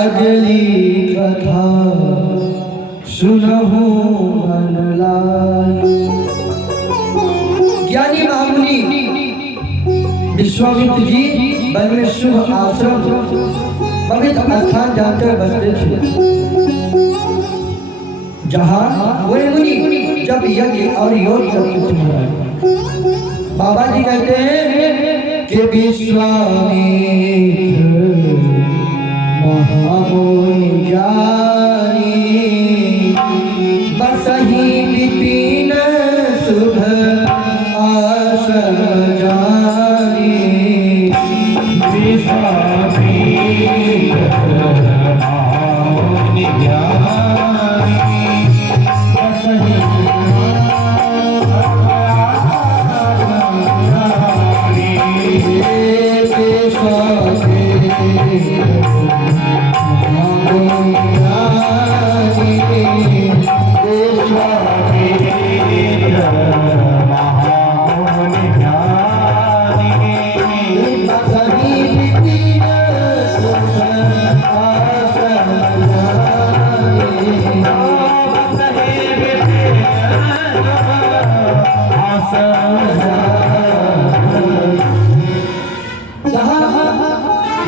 अगली कथा सुनहु मन लाई। ज्ञानी महामुनि विश्वामित्र जी वन में शुभ आश्रम पवित्र स्थान जाकर बसते थे, जहाँ वे मुनि जब यज्ञ और योग करते थे। बाबा जी कहते हैं कि विश्वामित्र महामुनि ज्ञानी बसहि विपिन शुभ आश्रम जानी। विश्वामित्र महामुनि ज्ञानी बसहि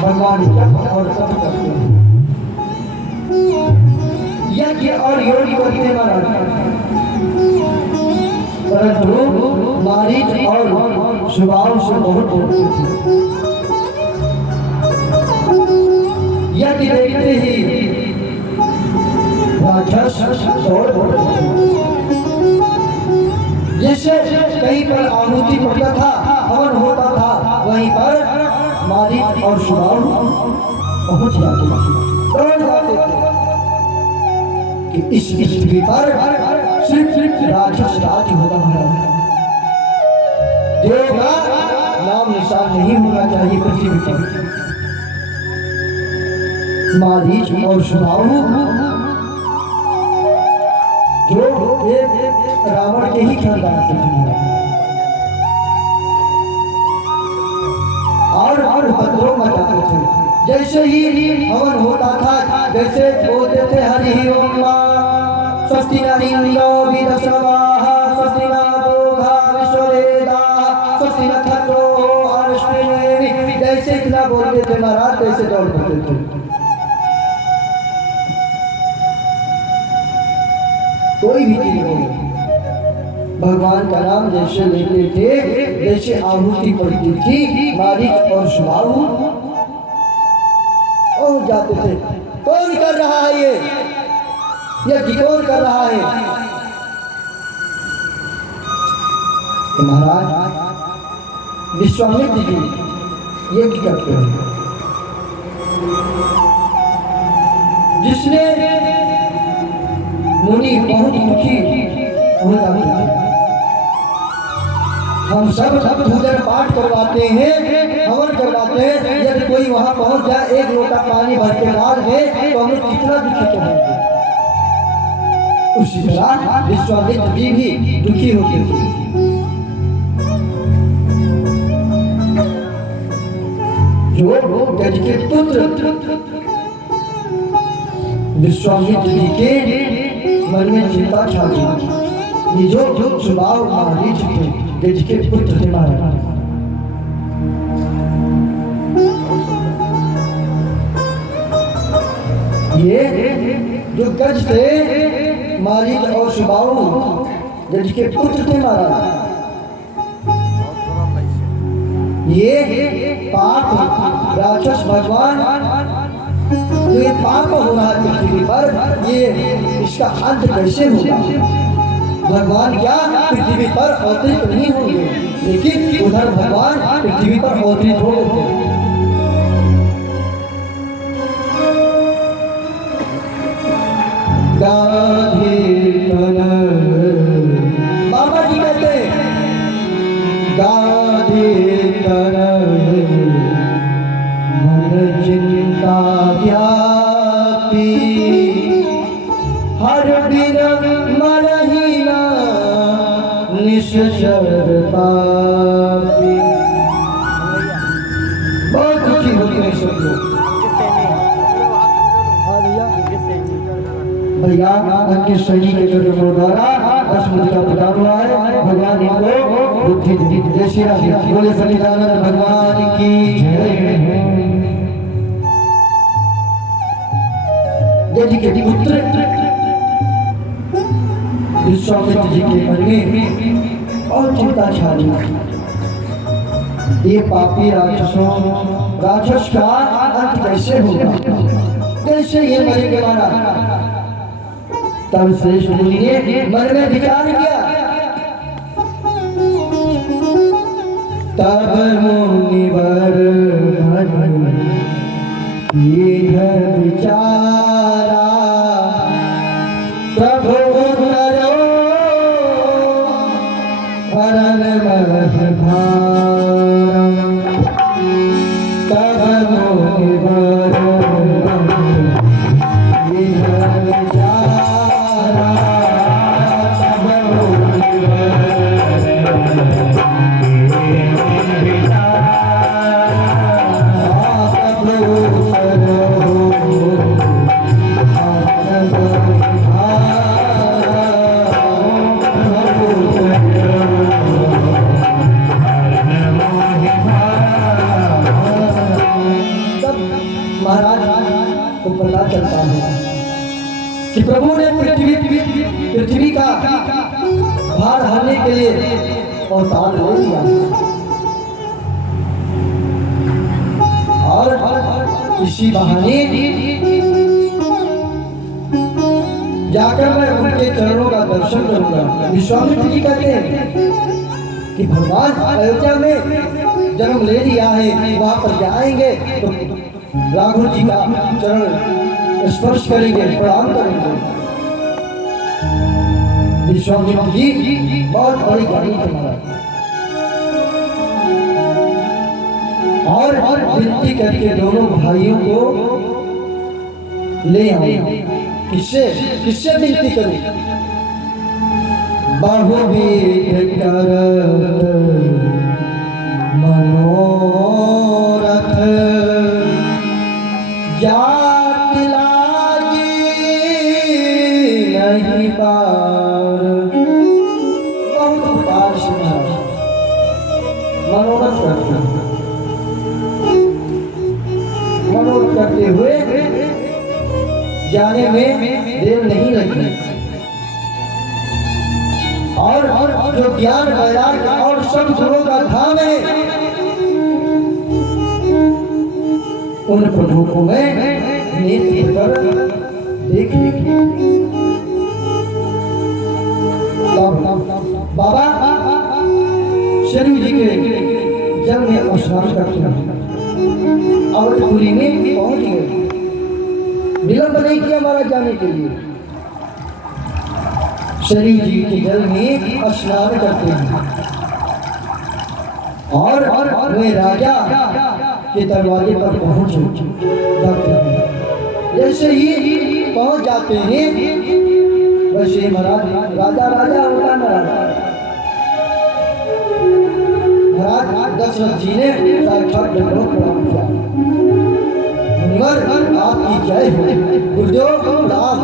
भगवान और सब करते हैं, यज्ञ और योग करते महाराज। परंतु मारीच और सुबाहु से बहुत डरते थे। यज्ञ देखते ही राक्षस दौड़ पड़ते थे। जैसे कहीं पर आहुति पड़ता था, हवन होता था, वहीं पर मालिक और सुबाहु पहुंच जाते थे, दौड़ जाते थे कि इस पृथ्वी पर सिर्फ राक्षस राज होगा महाराज। देव का नाम निशान नहीं होना चाहिए पृथ्वी पर। मालिक और सुबाहु जो रावण के ही खानदान के थे और उपद्रव मचाते थे। जैसे ही हवन होता था, जैसे बोलते थे हरि ओम स्वस्ति न इंद्रो विदस्रवाः स्वस्ति न पूर्वा विश्ववेदाः स्वस्ति न क्षत्रो अरिष्टनेमिः, जैसे इतना बोलते थे महाराज, जैसे दौड़ पड़ते थे। कोई भी चीज हो, भगवान का नाम जैसे लेते थे, जैसे आहुति पड़ती थी, मालिक और सुबाहु पहुंच जाते थे। कौन कर रहा है ये कौन कर रहा है? तो महाराज विश्वामित्र जी ये करते हैं। जिसने मुनि बहुत दुखी हो जाते हैं। हम सब पूजन पाठ करवाते हैं, हवन करवाते हैं, यदि कोई वहां पहुंच जाए, एक लोटा पानी भर के डाल दे, तो हम लोग कितना दुखी होंगे। उसी तरह विश्वामित्र जी भी दुखी होते थे। जो गज के पुत्र विश्वामित्र जी के मन में चिंता छा गई। ये जो सुबाहु मारीच थे, गज के पुत्र थे महाराज। ये जो गज थे, मारीच और सुबाहु गज के पुत्र थे महाराज। ये पाप राक्षस भगवान, ये पाप हो रहा है पृथ्वी पर, ये इसका अंत कैसे होगा? भगवान क्या पृथ्वी पर अवतरित नहीं होंगे, लेकिन उधर भगवान पृथ्वी पर अवतरित हो गए। बाबा जी कहते गाधे मन चिंता व्यापी हर बिरम मरहीना निश्चर पापी। बहुत दुखी होती है सब लोग। भैया उनके शरीर के कदमों द्वारा अस्मृति का प्रदान हुआ है। भगवान इनको बुद्धि दे। जय श्री राम। बोले सच्चिदानंद भगवान की जय। यदि के पुत्र विश्वामित्र जी के मन में और चिंता छा गई। ये पापी राक्षस का अंत कैसे होगा, कैसे ये मरेंगे महाराज। तब श्रेष्ठ मुनि ने मन में विचार किया। तब मुनिवर मन विचारा प्रभु करो हरण भारा। तब मुनिवर कि प्रभु ने पृथ्वी का भार हरने के लिए अवतार ले लिया। और इसी बहाने जाकर मैं उनके चरणों का दर्शन करूंगा। विश्वामित्र जी कहते हैं कि भगवान अयोध्या में जन्म ले लिया है, वहां पर जाएंगे तो राघव जी का चरण स्पर्श करेंगे, प्रणाम करेंगे। विश्वामित्र जी बहुत बड़ी गाड़ी हमारा और विनती करके दोनों भाइयों को ले आए। किससे विनती करूं? बहुविध करत मनोरथ जात लागी नहीं पार। बहुत प्रकार से मनोरथ करते हुए जाने में देर नहीं लगी। और जो ज्ञान वैराग्य और सब गुणों का धाम है, उन प्रभु को मैं नेत्र कर देख बाबा शरीर जी के जल में स्नान करते हैं। अवधपुरी में पहुंच गए। विलंब नहीं किया महाराज जाने के लिए। शरीर जी के जल में स्नान करते हैं और वे राजा के दरवाजे पर पहुंच जाते हैं। जैसे ही पहुंच जाते हैं वैसे महाराज राजा होता महाराज दशरथ जी ने साक्षात दंडवत प्रणाम किया। मुनिवर आपकी जय हो। गुरुदेव प्रणाम।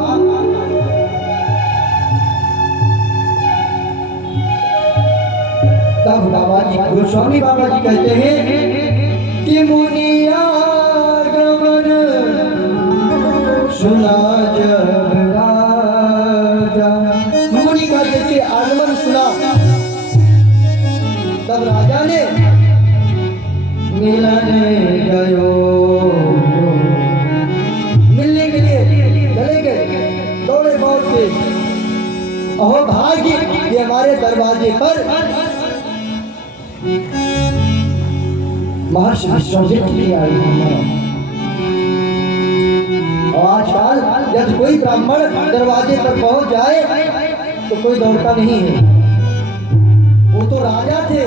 तब बाबा जी गोस्वामी बाबा जी कहते हैं कि मुनिया गमन सुना जब राजा। मुनि का जैसे आगमन सुना तब राजा ने मिलने गयो। मिलने के लिए चले गए, दौड़े बहुत तेज। अहो भाग्य ये हमारे दरवाजे पर महर्षि विश्वामित्र जी आए। और आजकल जब कोई ब्राह्मण दरवाजे पर पहुंच जाए तो कोई दौड़ता नहीं है। वो तो राजा थे,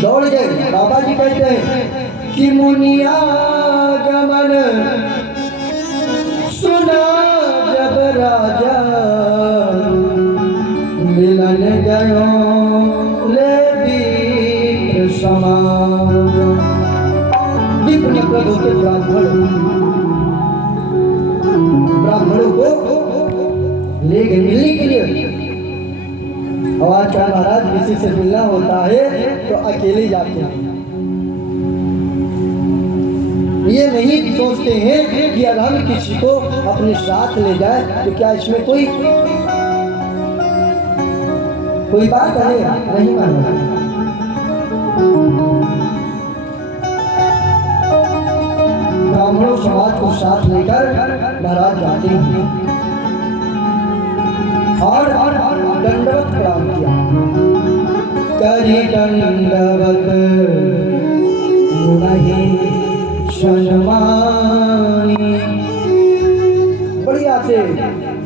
दौड़ गए। बाबा जी कहते हैं कि मुनिया गमन सुना जब राजा मिलन गयो ले दीप समान। दीप निकल होते ब्राह्मण ले गए मिलने के लिए। और आजकल महाराज किसी से मिलना होता है तो अकेले जाते हैं। ये नहीं सोचते हैं कि अगर हम किसी को अपने साथ ले जाए तो क्या इसमें कोई बात है? नहीं माना। ब्राह्मणों समाज को साथ लेकर महाराज जाते हैं और दंडवत प्रणाम किया। करी दंडवत गुणहि सन्मानी, बढ़िया से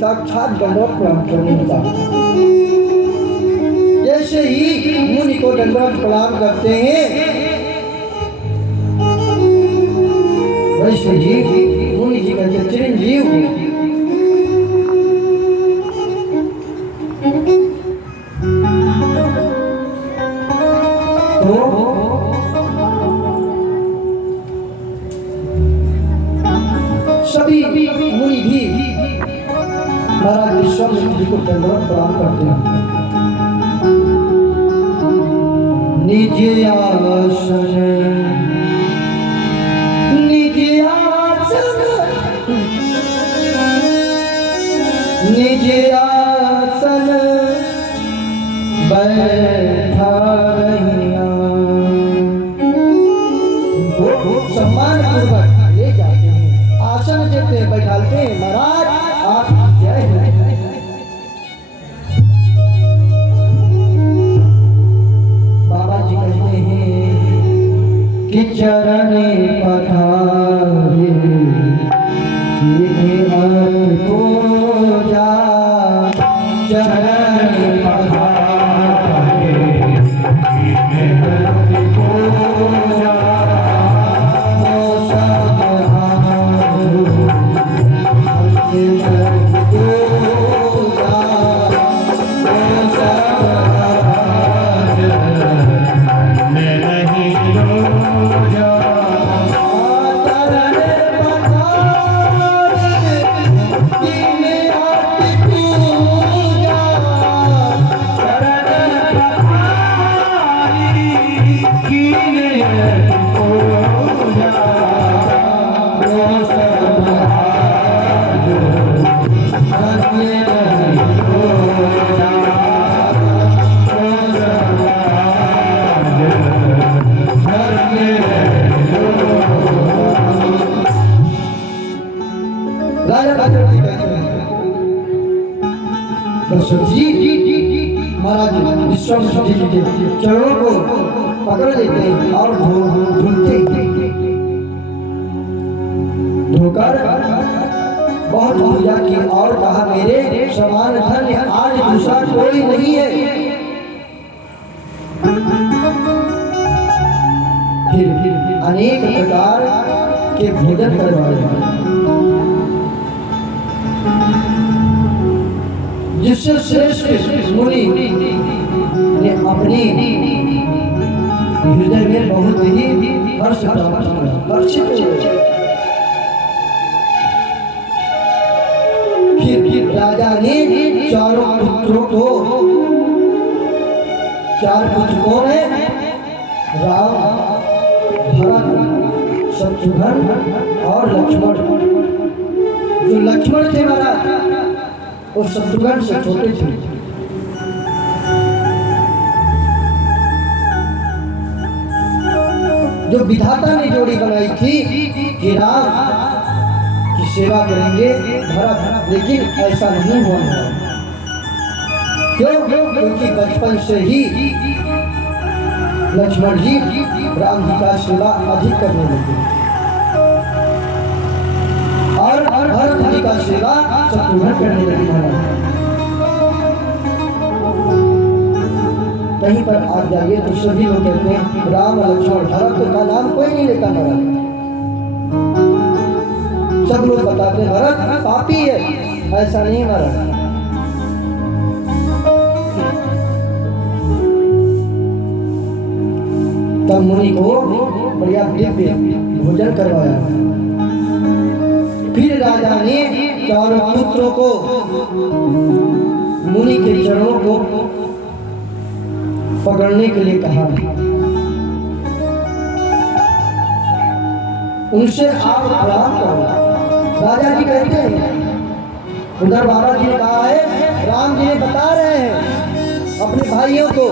साक्षात दंडवत प्रणाम करने लगा। जैसे ही मुनि को दंडवत प्रणाम करते हैं, वैसे ही मुनि जी का चिरंजीव तो सभी मुनि भी महाराज विश्वामित्र जी को दंडवत प्रणाम करते हैं। निज आसन निज आसन निज आसन बैठा रहिया, सम्मान पूर्वक ले जाते हैं, आसन देते हैं, बैठाते हैं। महाराज आप जय हैं। कि चरण पधारे कीन्हे मत पूजा, चरण पधारे कीन्हे मत पूजा, ओ सब हारू हमके मत पूजा, ओ सब हारू मैं नहीं पूजा। महाराज विश्वामित्र जी के चरणों को पकड़ लेते हैं और धुलते धोकर बहुत पूजा की और कहा मेरे समान धन्य आज दूसरा कोई नहीं है। फिर अनेक प्रकार के भोजन करवाए, जिससे श्रेष्ठ मुनि ने अपने हृदय में बहुत ही हर्ष प्राप्त किया, हर्षित हुए। फिर राजा ने चारों पुत्रों को, चार पुत्र कौन है? राम, भरत, शत्रुघ्न और लक्ष्मण। जो लक्ष्मण थे महाराज वो शत्रुघ्न से छोटे थे। जो विधाता ने जोड़ी बनाई थी कि राम की सेवा करेंगे भरत, लेकिन ऐसा नहीं हुआ। क्यों? क्योंकि बचपन से ही लक्ष्मण जी राम जी का सेवा अधिक करने लगे और भरत जी का सेवा शत्रुघ्न करने लगे। कहीं पर आप जाइए तो सभी लोग कहते हैं राम लक्ष्मण भरत का नाम कोई नहीं लेता महाराज। सब लोग बताते हैं भरत पापी है, ऐसा नहीं महाराज। तब मुनि को बढ़िया दिव्य भोजन करवाया। फिर राजा ने चारों पुत्रों को मुनि के चरणों को पकड़ने के लिए कहा। उनसे आप प्रणाम करो। राजा जी कहते हैं, उधर बाबा जी ने कहा है, राम जी ने बता रहे हैं अपने भाइयों को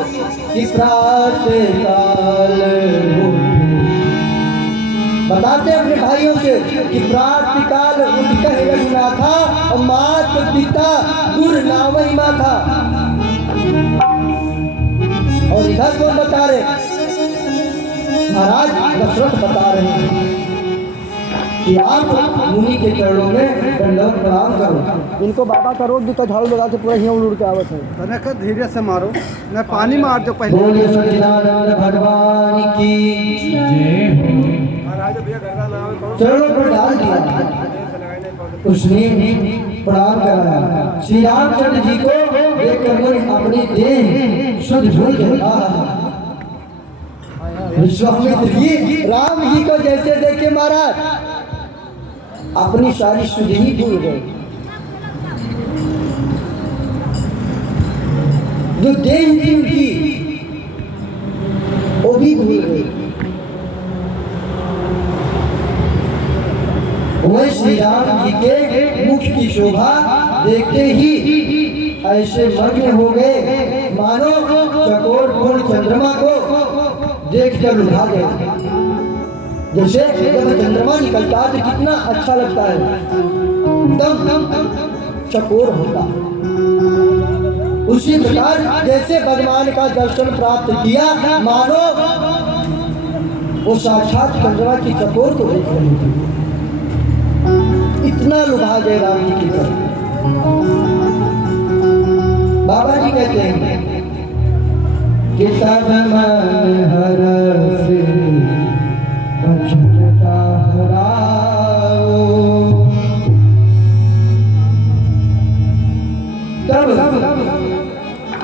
कि प्रातः काल बताते अपने भाइयों से कि प्रातः काल उठ कह रघुनाथा और मात पिता गुर नावई माथा। और इधर कौन बता रहे? महाराज दशरथ बता रहे हैं कि आप मुनि के चरणों में दंडवत प्रणाम करो। इनको बाबा का रोक दिखा, झाड़ू लगा के पूरा हिया उड़ के आवत है। तनक धीरे से मारो, मैं पानी मार दो पहले। बोले सच्चिदानंद भगवान की जय हो। चरणों पर डाल दिया, उसने प्रणाम कराया। श्री रामचंद्र जी को देखकर मुनि अपनी देह शुद्ध भूल गए। विश्वामित्र जी राम जी को जैसे देखे महाराज अपनी सारी शुद्धि ही भूल गए। जो देह थी उनकी वो भी भूल गए। वह श्री राम जी के मुख की शोभा देखते ही ऐसे मग्न हो गए मानो चकोर पूर्ण चंद्रमा को देख कर लुभा गए। जैसे जब चंद्रमा निकलता है तो कितना अच्छा लगता है, एकदम चकोर होता। उसी प्रकार जैसे भगवान का दर्शन प्राप्त किया मानो वो साक्षात चंद्रमा की चकोर को देख रहे थे। इतना लुभा गए राम जी की तरफ। बाबा जी कहते हैं कि तब मन हरस बचन का हराओ, तब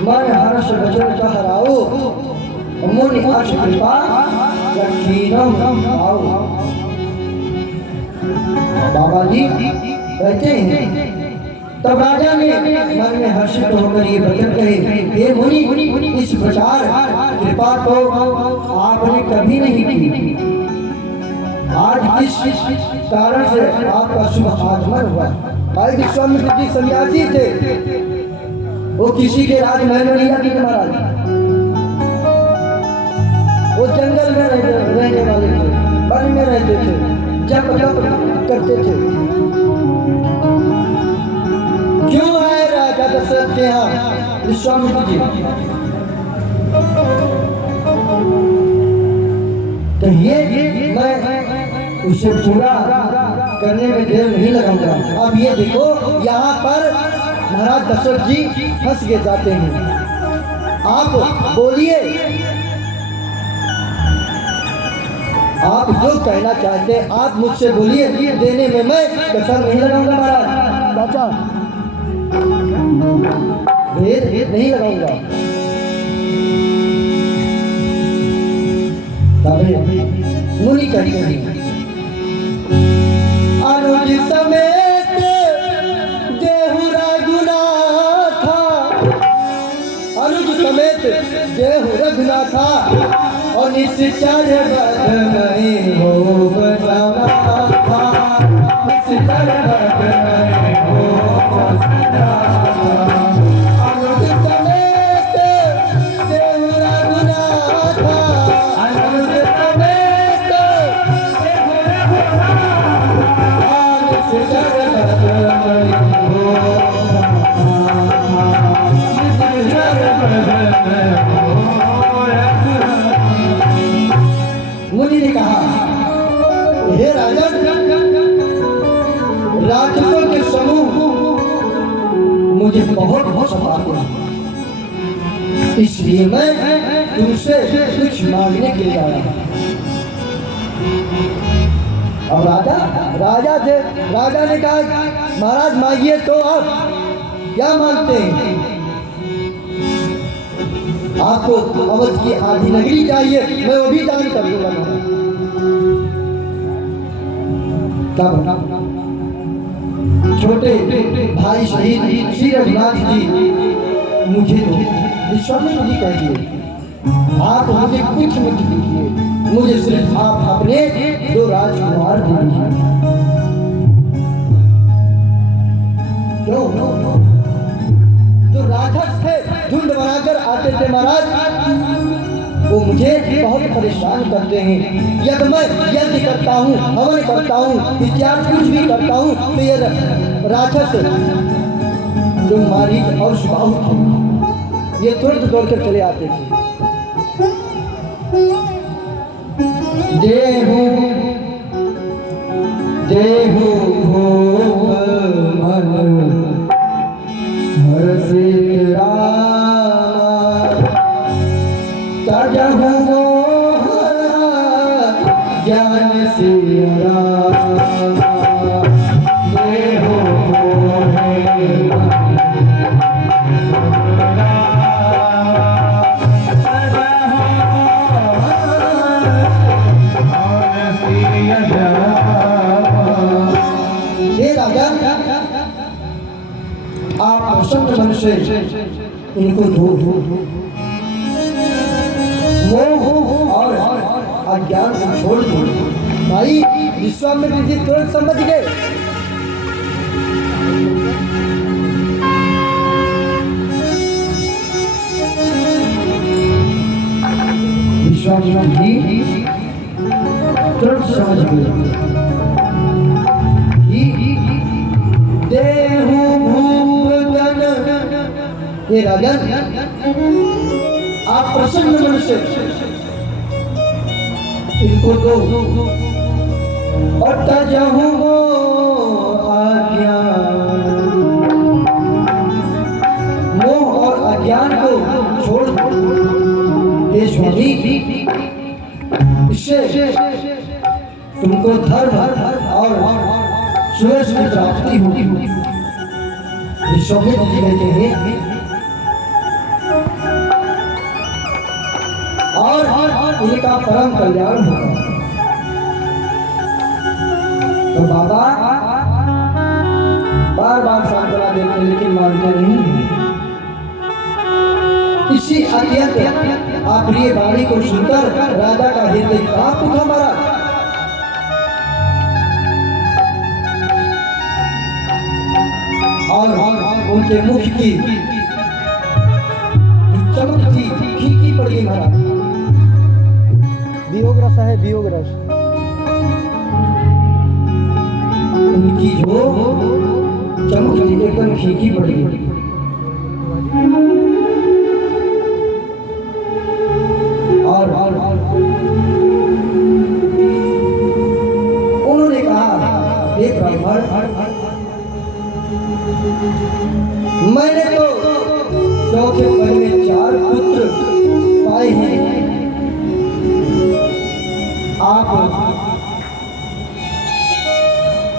मन हर्ष बचन का हराओ, मुनि अर्ष कृपा रखीनम पाओ। बाबा जी कहते हैं तब राजा ने मन में हर्षित होकर ये वचन कहे, हे मुनि, इस प्रकार कृपा तो आपने कभी नहीं की। आज किस कारण से आपका शुभ आगमन हुआ? भाई विश्वामित्र जी सन्यासी थे, वो किसी के राजमहल में नहीं आते थे महाराज, वो जंगल में रहने वाले थे, वन में रहते थे, जप तप करते थे। क्यों आए राजा दशरथ के यहाँ विश्वामित्र जी? तो ये मैं उसे पूरा करने में देर नहीं लगाऊंगा। अब ये देखो यहाँ पर महाराज दशरथ जी फंस के जाते हैं। आप बोलिए, आप जो कहना चाहते हैं आप मुझसे बोलिए, देने में मैं कसर नहीं लगाऊंगा महाराज। चाचा देर नहीं लगाऊंगा। मुनि कहते हैं अनुज समेत देहु रघुनाथा, अनुज समेत देहु रघुनाथा और निश्चर बदमहि हो बसना था, निश्चर बदमहि हो बसना था। अनुज समेत देहु रघुनाथा, अनुज समेत देहु रघुनाथा, निश्चर बदमहि हो बसना था, निश्चर बदमहि हो। मुनि ने कहा, हे राजन, राक्षसों के समूह मुझे बहुत सताते हैं, इसलिए मैं तुमसे कुछ मांगने के लिए आया। अब राजा थे, राजा ने कहा महाराज मांगिए। तो आप क्या मांगते हैं? आपको अवध की आधी नगरी चाहिए, मैं वो भी दान कर दूंगा। छोटे भाई शहीद श्री रघुनाथ जी मुझे दो। विश्वामित्र जी कह दिए आप मुझे कुछ मत दीजिए, मुझे सिर्फ आप अपने 2 राजकुमार दे दीजिए। क्यों? जो राक्षस थे झुंड बनाकर आते थे महाराज, वो मुझे बहुत परेशान करते हैं। यदि मैं यज्ञ करता हूँ, हवन करता हूँ, इत्यादि कुछ भी करता हूँ, तो ये राक्षस जो मारीच और सुबाहु थे, ये तुरंत दौड़कर चले आते थे। देहु देहु मन हर्षित राम तजहु मोहन ज्ञान सिया राम। देहु आप प्रसन्न मन से इनको धो मोह और अज्ञान को छोड़ दो। भाई विश्वामित्र जी तुरंत समझ गए। विश्वामित्र जी तुरंत समझ गए देहु भूपगन, ये राजन आप प्रसन्न मन से इनको दो और तजहु अज्ञान, मोह और अज्ञान को छोड़ दो। ये स्वामी इससे तुमको धर्म और सुयश की प्राप्ति होगी। विश्वामित्र जी कहते हैं और इनका परम कल्याण होगा। तो बाबा बार बार सांत्वना देते लेकिन मानते नहीं। इसी अत्यंत अप्रिय वाणी को सुनकर राजा का हृदय कांप उठा महाराज। और उनके मुख की चमक थी फीकी पड़ गई महाराज। वियोग रस है, वियोग रस। उनकी जो चमक थी एकदम फीकी पड़ गई। और उन्होंने कहा हे ब्राह्मण, मैंने तो चौथे पल में 4 पुत्र पाए हैं।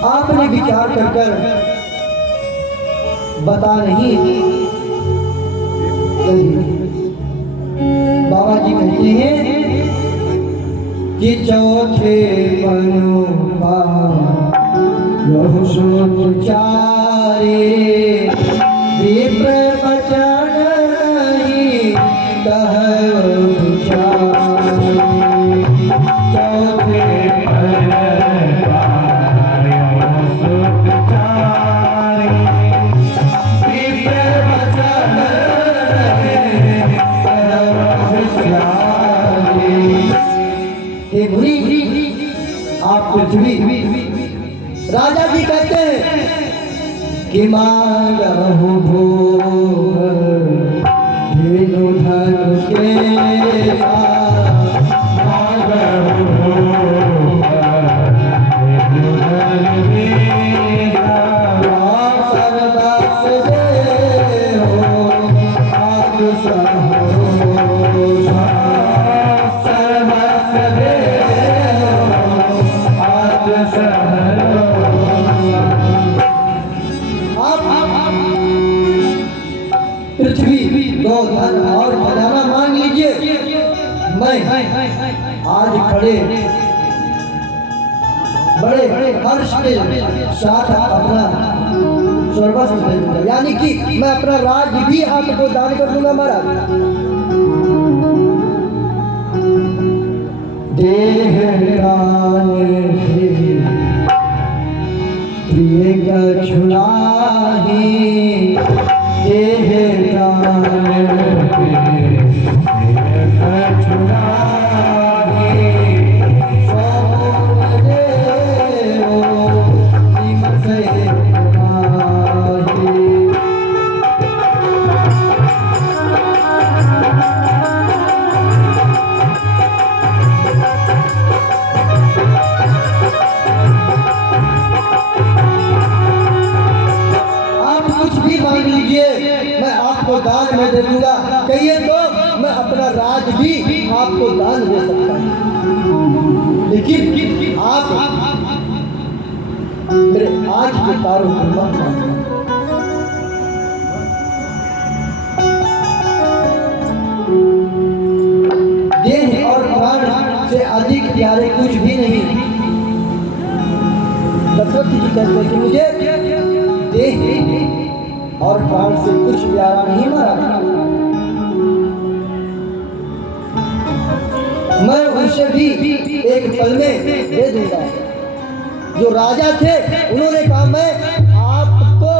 आपने विचार कर बता नहीं। बाबा जी कहते हैं कि चौथे पल चारे विप्र बचन नहीं कहु विचारे। चौथे पल चारे विप्र बचन नहीं कहु विचारे। हे मुनि, आप पृथ्वी राजा जी कहते हैं कि मांगहु भोग धेनु धन के मांगहु भोग धेनु धन के सर्वस देहो आप सहो सर्वस देहो आप सहो। पृथ्वी दो धन और खजाना मांग लीजिए। मैं आज खड़े बड़े हर्ष के साथ अपना सर्वस्व दे दूंगा, यानी कि मैं अपना राज भी आपको दान कर दूंगा महाराज। देह प्राण प्रिय कछुनाहि, देह प्राण प्रिय कछुनाहि, सोम देव निमसे नाहि। मैं आपको दान में दे दूंगा, कहिए तो मैं अपना राज भी आपको दान दे सकता हूँ, लेकिन आप मेरे आज के तारों को मत मानो। देह और प्राण से अधिक प्यारे कुछ भी नहीं। दशरथ जी कहते हैं कि मुझे देह और प्राण से कुछ प्यारा नहीं महाराज, मैं उनसे भी एक पल में दे दूंगा। जो राजा थे उन्होंने कहा मैं आपको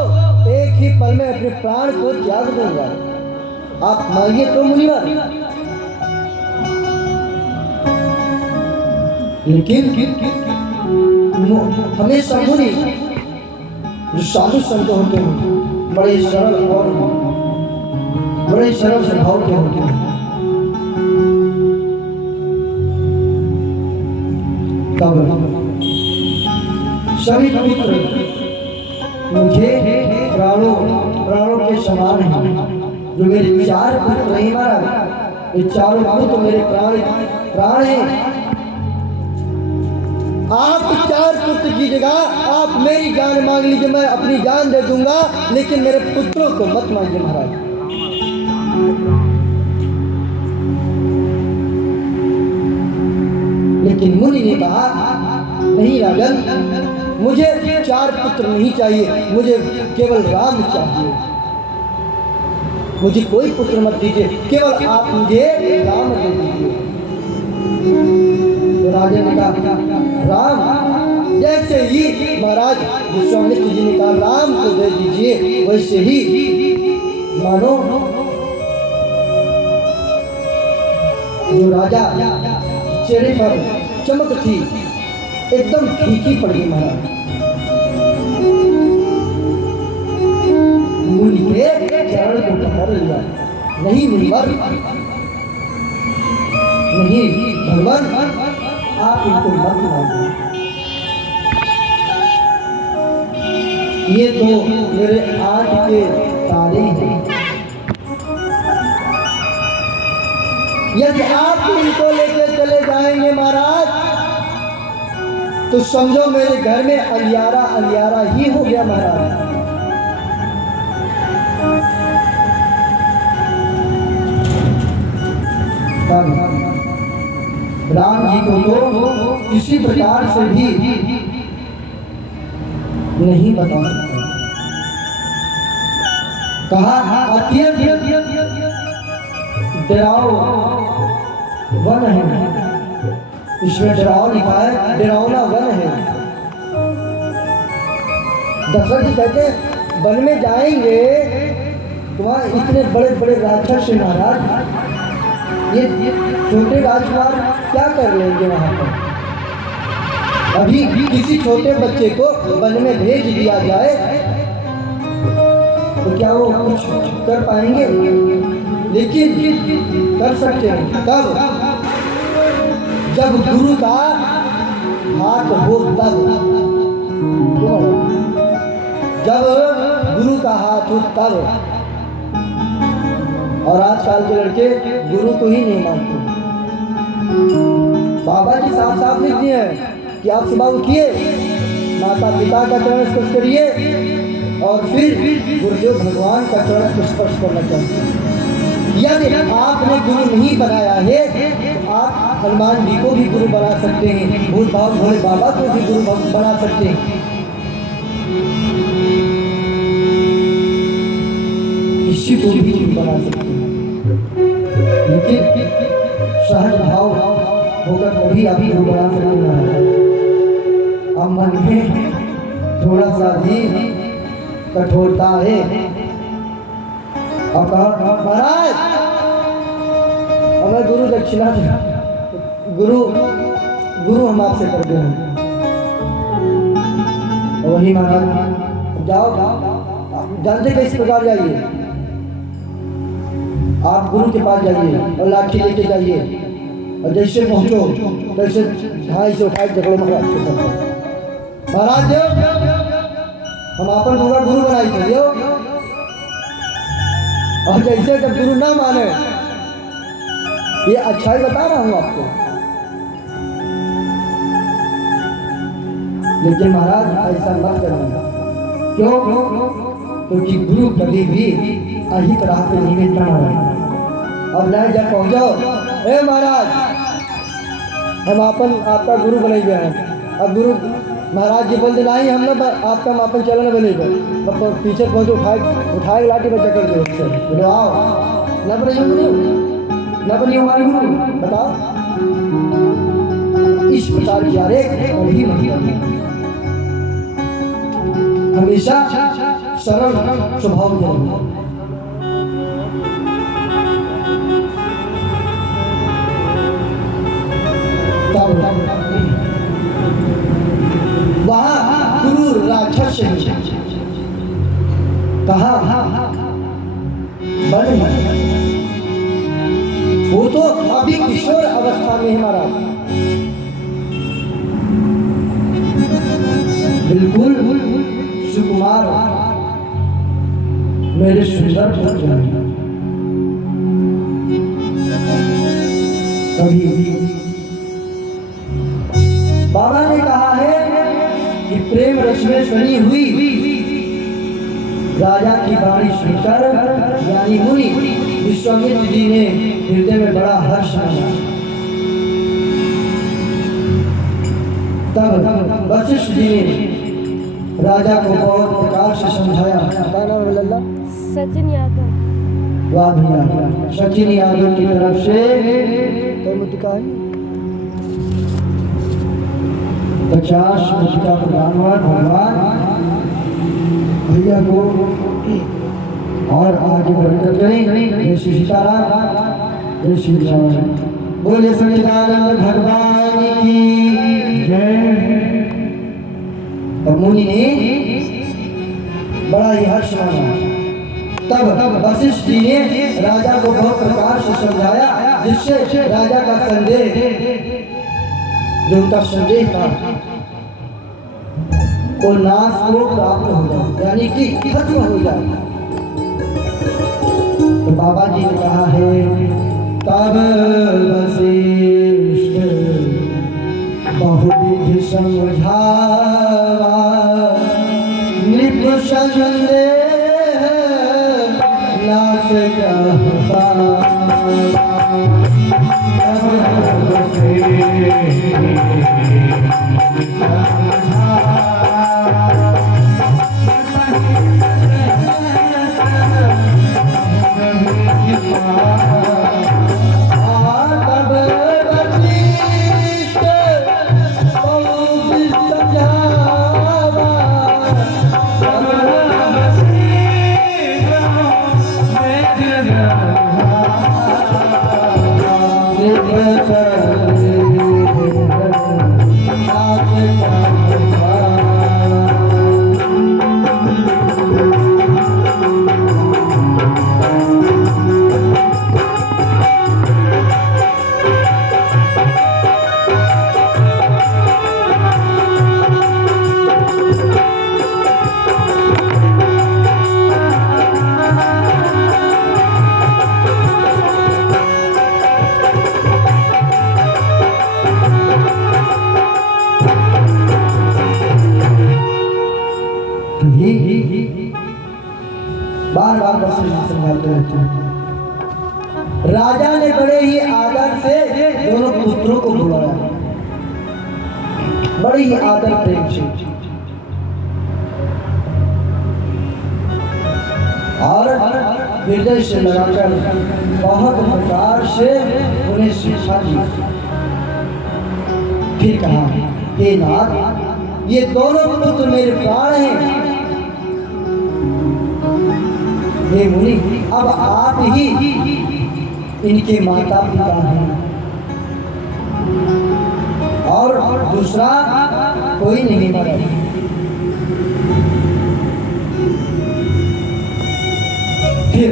एक ही पल में अपने प्राण को त्याग दूंगा, आप मांगिए तो मुनिवर। लेकिन हमेशा मुनि जो साधु संत होते हैं बड़े सरल और बड़े सरल स्वभाव के होते हैं। तब सभी पुत्र मुझे प्राणों के समान हैं। जो मेरे 4 पुत्र नहीं महाराज, ये 4 पुत्र मेरे प्राण हैं। आप 4 पुत्र की जगह आप मेरी जान मांग लीजिए, मैं अपनी जान दे दूंगा, लेकिन मेरे पुत्रों को मत मांगिए महाराज। लेकिन मुनि ने कहा नहीं राजन, मुझे 4 पुत्र नहीं चाहिए, मुझे केवल राम चाहिए, मुझे कोई पुत्र मत दीजिए, केवल आप मुझे राम दे दीजिए। तो राजा ने कहा राम, जैसे ही महाराज विश्वामित्र जी ने कहा राम को दे दीजिए, वैसे ही मानो जो राजा चेहरे पर चमक थी एकदम फीकी पड़ गई महाराज। मुनि के चरण को पकड़ लिया, नहीं मुनिवर, नहीं भगवान, आप इनको मत मांगिए, ये तो मेरे आज के तारे हैं, यदि आप इनको लेके चले जाएंगे महाराज तो समझो मेरे घर में अंधियारा अंधियारा ही हो गया महाराज। राम जी को तो किसी प्रकार से भी नहीं बता सकता। कहा अत्यंत डराओ वन है, इसमें डराओ लिखा है, डरावना वन है। दशरथ जी कहते वन में जाएंगे तो वहाँ इतने बड़े बड़े राक्षस से महाराज, ये छोटे राजकुमार क्या कर लेंगे वहाँ पर? अभी किसी छोटे बच्चे को वन में भेज दिया जाए तो क्या वो कुछ कर पाएंगे? लेकिन कर सकते हैं कब? जब गुरु का हाथ हो तब, जब गुरु का हाथ हो तब। और आजकल के लड़के गुरु को ही नहीं मानते। बाबा जी साफ साफ लिख दिए हैं कि आप सुबह उठिए, माता पिता का चरण स्पर्श करिए और फिर गुरुदेव भगवान का चरण स्पर्श करना चाहिए। यानी आपने गुरु नहीं बनाया है तो आप हनुमान जी को भी गुरु बना सकते हैं, भूत भाव भोले बाबा को भी गुरु बना सकते हैं। किसी को भी नहीं बना सकते, लेकिन सहज भाव होकर कभी अभी वो बना सकते हैं। अब मन में थोड़ा सा भी कठोरता है और कहा महाराज हमें गुरु दक्षिणा गुरु गुरु हम आपसे करते हैं। वही महाराज जाओ, जानते कैसे प्रकार जाइए, आप गुरु के पास जाइए और लाठी लेके जाइए और जैसे पहुंचो तैसे 250 उठाए जकड़ो महाराज हम अपन होगा गुरु बनाई करियो, और जैसे जब गुरु ना माने, ये अच्छा ही बता रहा हूं आपको, लेकिन महाराज ऐसा मत करना। क्यों? क्योंकि गुरु कभी भी अहित राह पे निमित्त न हो। अब नहीं जब पहुंचो, ए महाराज हम आपका गुरु बने गए हैं, अब गुरु महाराज जी बोलते नहीं हम ना आपका मापन चलन बने गए, पीछे पहुंचो उठाए लाठी पर चक्कर दे बोलो आओ न बने गुरु, न बनी हमारे गुरु, बताओ। इस प्रकार की यारे कभी नहीं, हमेशा सरल स्वभाव के वहाँ गुरु राक्षस कहा बड़े वो तो अभी किशोर अवस्था में हमारा बिल्कुल सुकुमार मेरे सुंदर पुत्र कभी बाबा ने कहा है कि प्रेम रस में सनी हुई राजा की बाणी सुनकर यानी मुनि विश्वामित्र जी ने हृदय में बड़ा हर्ष मनाया। तब वशिष्ठ जी ने राजा को बहुत प्रकार से समझाया। क्या नाम है लल्ला? सचिन यादव। वाह भैया, सचिन यादव की तरफ से कई मुद्दा है 50 मुद्दा प्रदान हुआ भगवान भैया को, और आगे बढ़कर करें जय श्री सीताराम, जय श्री राम, बोले सच्चिदानंद भगवान की जय। मुनि ने बड़ा ही हर्ष माना। तब वशिष्ठ जी ने राजा को बहुत प्रकार से समझाया, जिससे राजा का संदेह जो उनका संदेह था वो नाश को प्राप्त हो जाए, यानी कि खत्म हो जाए। तो बाबा जी ने कहा है तब वशिष्ठ बहुविधि समझावा नृप संदेह नाश कहता। बार बार वशिष्ठ समझाते रहते हैं। राजा ने बड़े ही आदर से दोनों पुत्रों को बुलाया, बड़े ही आदर प्रेम से, और हृदय से लगाकर बहुत प्रकार से उन्हें शिक्षा दी। फिर कहा, हे नाथ, ये दोनों पुत्र मेरे प्राण हैं। हे मुनि, अब आप ही इनके माता पिता हैं और दूसरा कोई नहीं मरा। फिर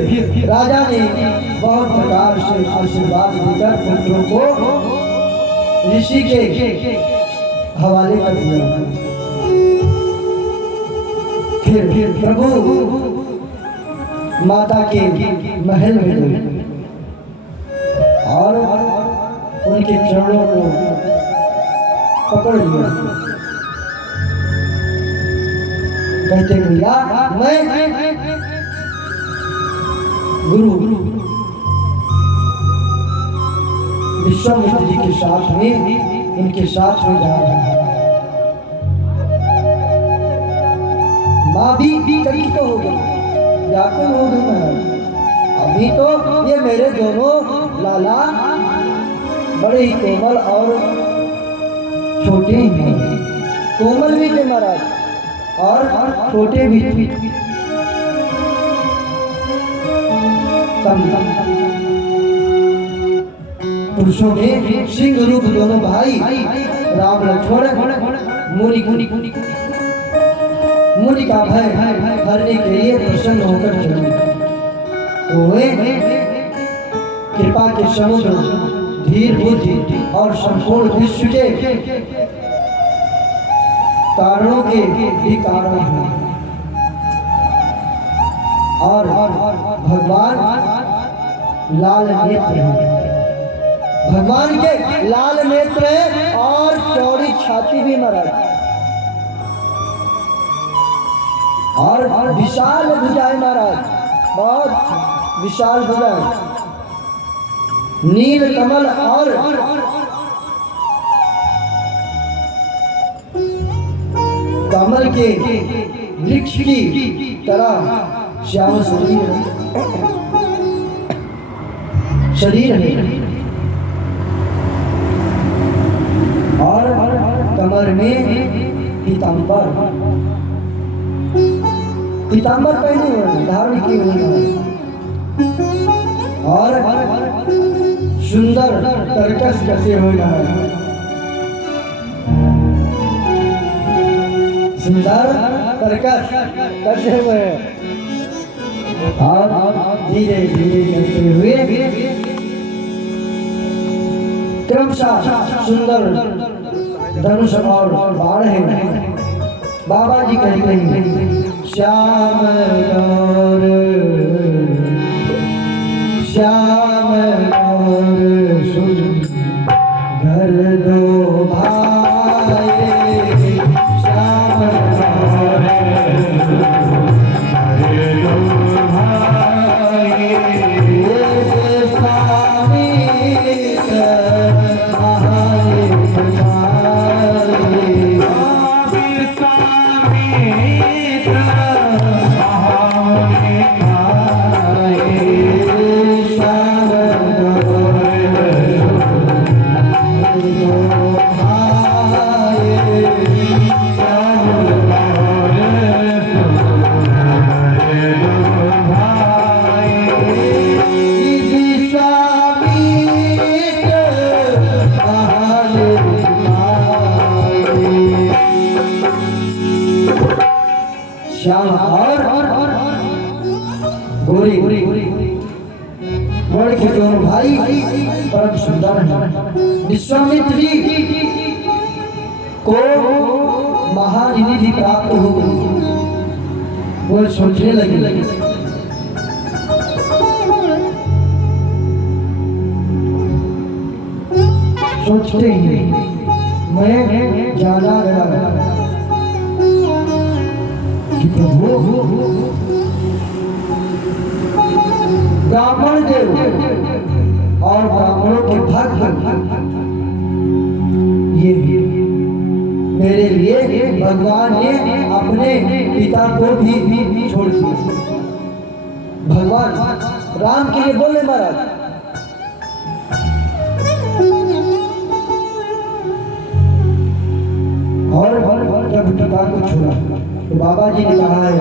राजा ने बहुत प्रकार से आशीर्वाद देकर पुत्रों को ऋषि के हवाले कर दिया। फिर प्रभु माता के महल में गए और उनके चरणों को पकड़ लिया। कहते भैया, मैं गुरु विश्वामित्र जी के साथ में, इनके साथ में जा रहा है। माँ भी कंकित हो गई, व्याकुल हो गई महाराज। अभी तो ये मेरे दोनों लाला बड़े ही कोमल और छोटे ही हैं। कोमल भी थे महाराज और छोटे भी थे। पुरुषों में सिंह रूप दोनों भाई राम लक्ष्मण मुनि का भय हरने के लिए प्रसन्न होकर चले। वे कृपा के समुद्र, धीर बुद्धि और संपूर्ण विश्व के कारणों के भी कारण हैं और भगवान लाल नेत्र हैं। भगवान के लाल नेत्र हैं और चौड़ी छाती भी महाराज और विशाल भुजाएं महाराज, बहुत विशाल भुजाएं, नील कमल और कमल के वृक्ष की तरह श्याम शरीर है और कमर में पीताम्बर पहने हुए, धारण किए हुए हैं और सुंदर तरकस कसे हुए हैं। सुंदर तरकस कसे हुए और धीरे धीरे चलते हुए क्रमशः सुंदर धनुष और बाण है। बाबा जी कहते हैं, श्याम गौर श्याम गौर सुंदर दो भाई, श्याम गौर दो भाई, श्याम और गोरी वर्ण के दोनों भाई परम सुंदर हैं। विश्वामित्र जी को महानिधि प्राप्त हो गई। वो सोचने लगे, सोचते ही मैं जाना गया कि प्रभु ब्राह्मण देव और ब्राह्मणों के भक्त ये मेरे लिए भगवान ने अपने पिता को भी छोड़ दिया। भगवान भगवान राम के लिए बोले महाराज। और जब पिता को छोड़ा तो बाबा जी ने कहा है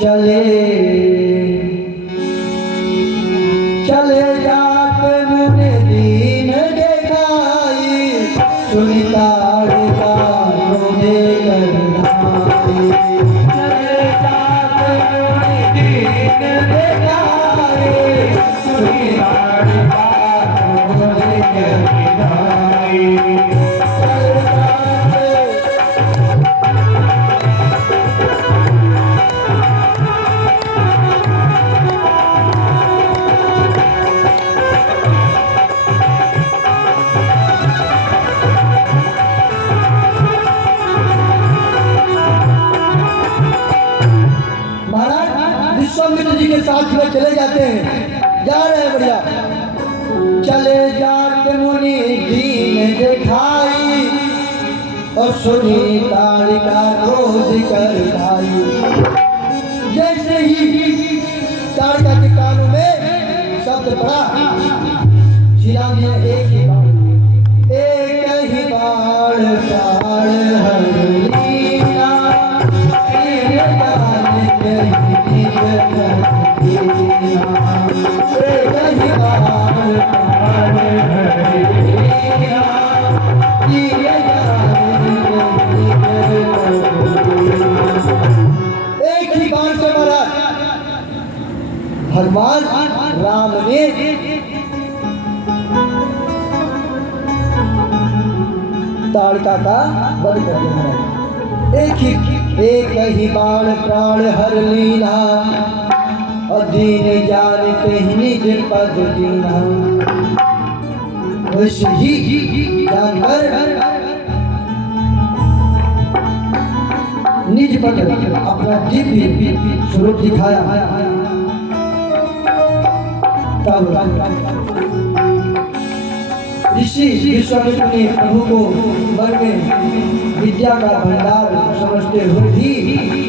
चले चले जाते मुझे दीन देखाई सुनिता मुझे करनाई चले जाते मुझे दीन देखाई सुनिता मुझे करनाई। विश्वामित्र जी के साथ में चले जाते हैं, जा रहे हैं बढ़िया। चले जाते मुनि दीन दिखाई और सुनी ताड़िका क्रोध कर खाई। जैसे ही ताड़िका के कानों में शब्द पड़ा, श्री राम जी ने एक ही बाण प्राण हर लीला एक ही बाण से मारा भगवान राम ने। ताड़िका का वध कर दिया। एक ही बाण प्राण हर लीना और दीन जान के निज पद दीना। वैसे ही जानकर निज पद अपना दिव्य स्वरूप दिखाया। तब ऋषि विश्वामित्र ने प्रभु को मन में विद्या का भंडार समझते हुए भी